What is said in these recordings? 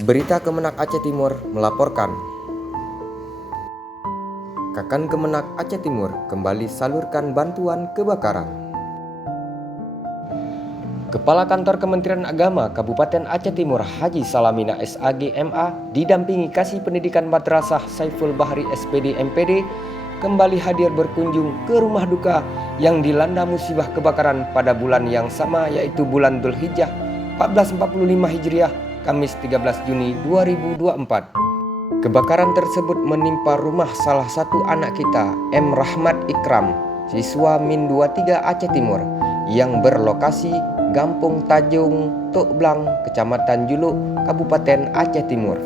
Berita Kemenak Aceh Timur melaporkan, Kakan Kemenak Aceh Timur kembali salurkan bantuan kebakaran. Kepala Kantor Kementerian Agama Kabupaten Aceh Timur Haji Salamina SAG MA didampingi Kasih Pendidikan Madrasah Saiful Bahri SPD MPD kembali hadir berkunjung ke rumah duka yang dilanda musibah kebakaran pada bulan yang sama, yaitu bulan Dzulhijjah 1445 Hijriah, Kamis 13 Juni 2024. Kebakaran tersebut menimpa rumah salah satu anak kita, M. Rahmat Ikram, siswa Min 23 Aceh Timur, yang berlokasi Gampung Tajung, Tok Blang, Kecamatan Juluk, Kabupaten Aceh Timur.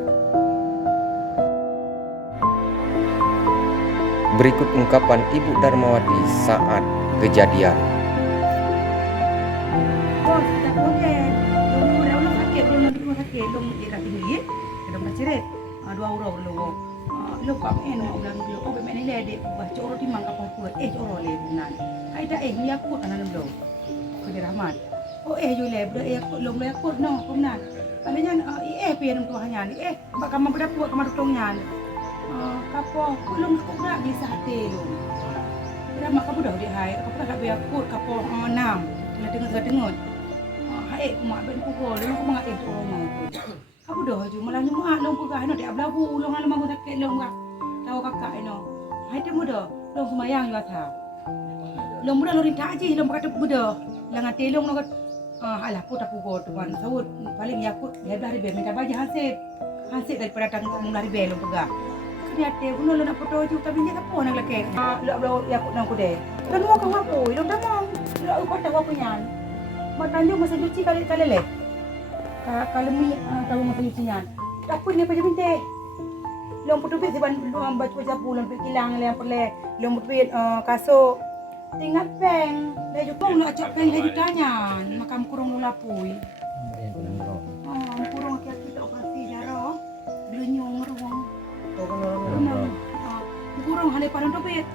Berikut ungkapan Ibu Darmawati saat kejadian. Dua orang belum. Lupa main mau bilang dia. Oh main ni dek. Baca orang di mangkap apa? Orang le bunan. Ai dah ni aku kan belum. Kau rahmat. Oh jo le bro aku long le aku no bunan. Alanya pian tu hanya ni. Bak kamu berapa buat kamu tongnya. Kapo belum aku nak bisa hati lu. Berapa kamu dah di hai. Kamu dah biar aku kapo 6. Dengar. Hai aku mak ben pukul. Aku mak tu orang tu. Aku dah je malah nyumak long pegah no dia belagu long alam aku sakit long gak tahu kakak no hai dia muda long semayang juga tha long muda long rinta aje long kata muda lang ate long no alah put aku go tuan sawut paling ya aku dia dari be minta baja hasil daripada tanggung dari be long pegah kini ate pun long nak foto ju tapi dia apa nak leke lo blau ya aku nang ku de long mau kau apa long dah mau lo aku tahu apa nyan mak tanjung masa cuci kali le kalau mi tahu masa cucinya apa ni apa je binte long putubit seban baca japu long kilang le perle long putubit kaso tinggal peng dah jupong nak acak peng dah ditanya makam kurung lapui kurung kita operasi darah belenyong ruang kurung hale padan tubit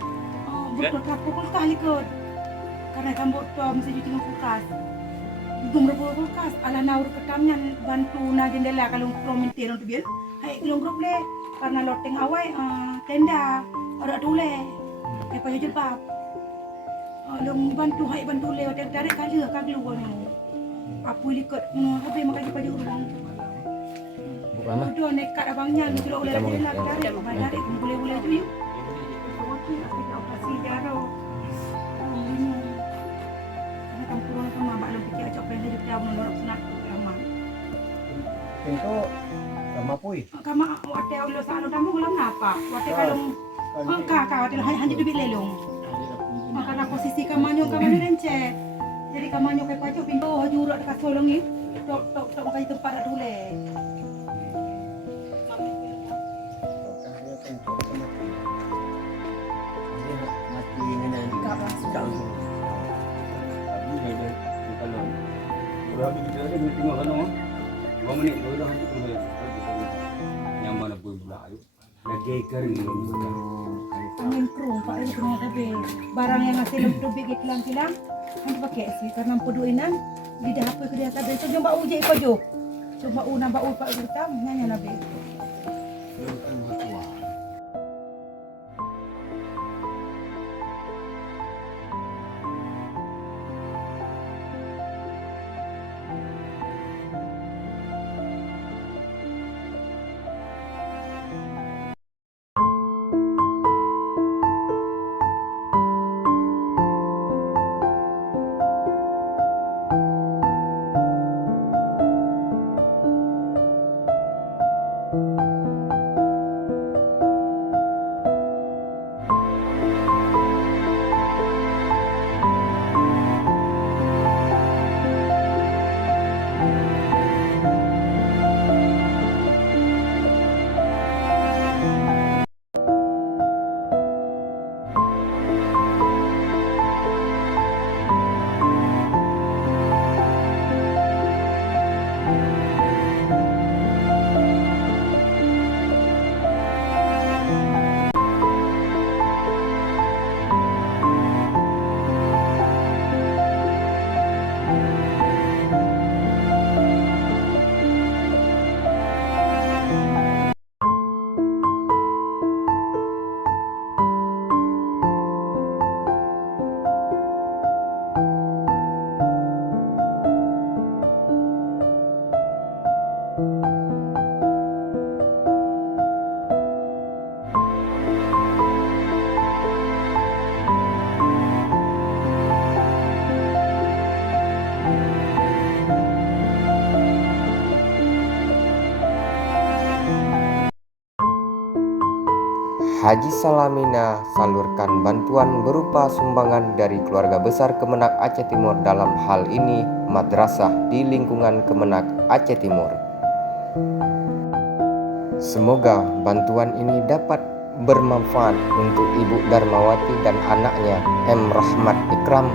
betul kapuk kali kot karena kamu tu mesti cuci dengan kulkas Gumrah kulkas ala naur ketamnya bantu na jendela kalau prominti orang tu biar hai kelong grup le karena loteng awai tenda ada tule apa je bab long bantu hai bantu le tarik kali ka keluar ni apa likat habis makan di paju rumah bukan mah tu nekat abangnya gitu oleh jendela tarik boleh tu yuk okey apa operasi darah Pintu sama pui. Kama wate ulo sa ano damo ulam napa. Wate kalong wate hanya dubit lelong. Karena posisi kamanyo rence. Jadi kamanyo kay pajo pintu hajuro dekat solong ni. Tok makai tempat dak dule. Mati dengan Enggak langsung. Berapa kita ada tengok kan oh. 2 minit dulu dah nyaman apa pula ayo. Lagi kering Angin kerung pak itu kena habis. Barang yang masih lebih kilang-kilang hanya pakai sih karena peduinan di dapur ke dia habis. Coba uji pajo. Coba nambah pak hitam nanya nabi. Haji Salamina salurkan bantuan berupa sumbangan dari keluarga besar Kemenak Aceh Timur, dalam hal ini madrasah di lingkungan Kemenak Aceh Timur. Semoga bantuan ini dapat bermanfaat untuk Ibu Darmawati dan anaknya M. Rahmat Ikram.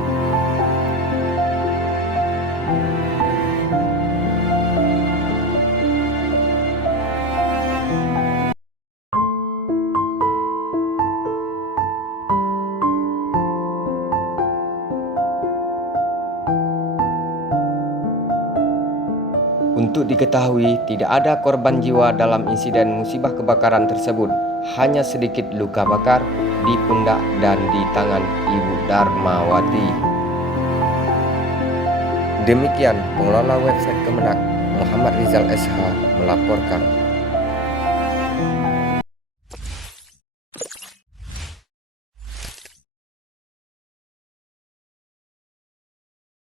Untuk diketahui, tidak ada korban jiwa dalam insiden musibah kebakaran tersebut. Hanya sedikit luka bakar di pundak dan di tangan Ibu Darmawati. Demikian pengelola website Kemenak, Muhammad Rizal SH melaporkan.